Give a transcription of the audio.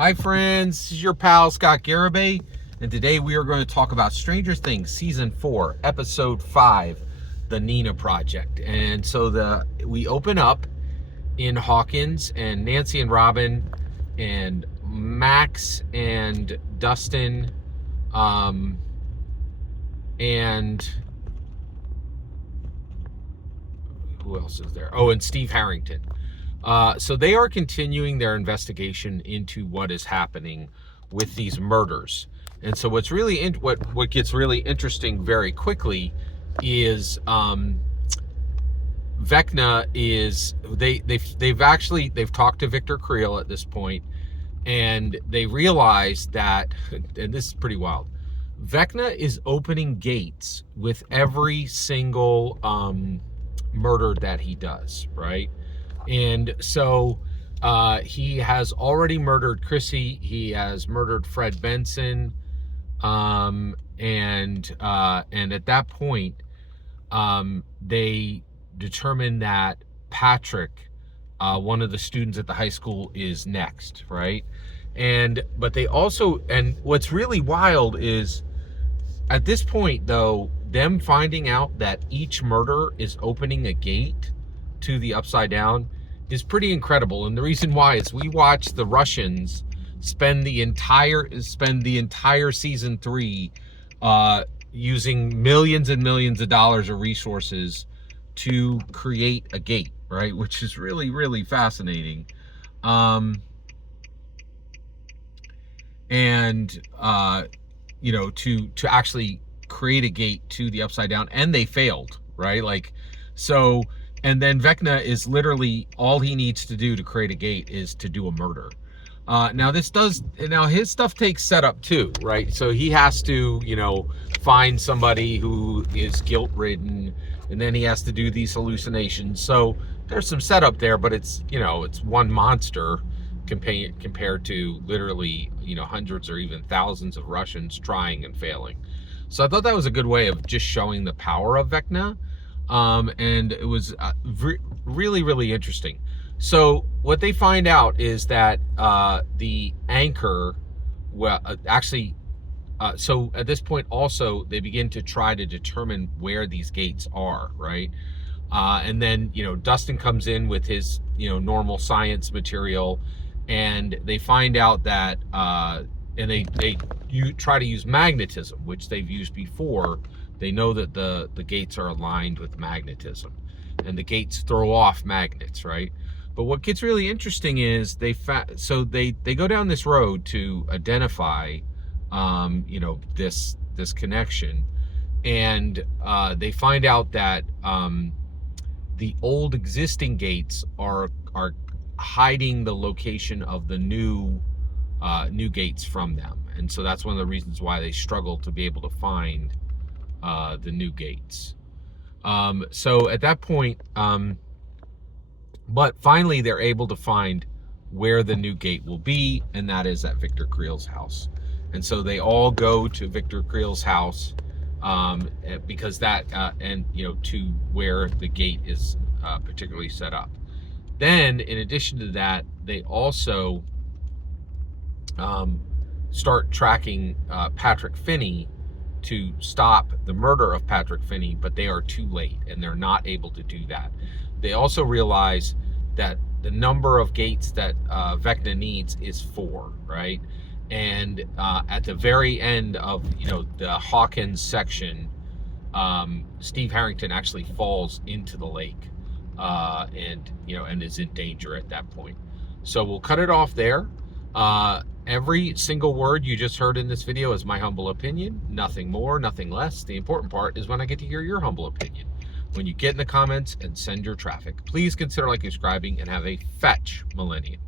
Hi friends, this is your pal Scott Garibay, and today we are going to talk about Stranger Things Season 4, Episode 5, The Nina Project. And so we open up in Hawkins, and Nancy and Robin and Max and Dustin and who else is there? Oh, and Steve Harrington. So they are continuing their investigation into what is happening with these murders. And so what's really what gets really interesting very quickly is Vecna is they've talked to Victor Creel at this point, and they realize that, and this is pretty wild, Vecna is opening gates with every single murder that he does, right? And so he has already murdered Chrissy. He has murdered Fred Benson, and at that point, they determine that Patrick, one of the students at the high school, is next, right? But they also, and what's really wild is, at this point, though, them finding out that each murder is opening a gate to the Upside Down is pretty incredible. And the reason why is we watched the Russians spend the entire season 3 using millions and millions of dollars of resources to create a gate, right? Which is really, really fascinating. You know, to actually create a gate to the Upside Down, and they failed, right? Like, so, and then Vecna is literally, all he needs to do to create a gate is to do a murder. Now his stuff takes setup too, right? So he has to, you know, find somebody who is guilt-ridden, and then he has to do these hallucinations. So there's some setup there, but it's, you know, it's one monster compared to literally, you know, hundreds or even thousands of Russians trying and failing. So I thought that was a good way of just showing the power of Vecna. And it was really, really interesting. So what they find out is that the anchor, so at this point also they begin to try to determine where these gates are, right? And then, you know, Dustin comes in with his, you know, normal science material, and they find out that, and they try to use magnetism, which they've used before. They know that the gates are aligned with magnetism, and the gates throw off magnets, right? But what gets really interesting is they go down this road to identify, you know, this connection, and they find out that the old existing gates are hiding the location of the new gates from them, and so that's one of the reasons why they struggle to be able to find the new gates. So at that point, but finally they're able to find where the new gate will be, and that is at Victor Creel's house. And so they all go to Victor Creel's house, because that, and, you know, to where the gate is particularly set up. Then, in addition to that, they also start tracking Patrick Finney to stop the murder of Patrick Finney, but they are too late, and they're not able to do that. They also realize that the number of gates that Vecna needs is 4, right? And at the very end of, you know, the Hawkins section, Steve Harrington actually falls into the lake, and, you know, and is in danger at that point. So we'll cut it off there. Every single word you just heard in this video is my humble opinion, nothing more, nothing less. The important part is when I get to hear your humble opinion. When you get in the comments and send your traffic, please consider subscribing, and have a fetch millennium.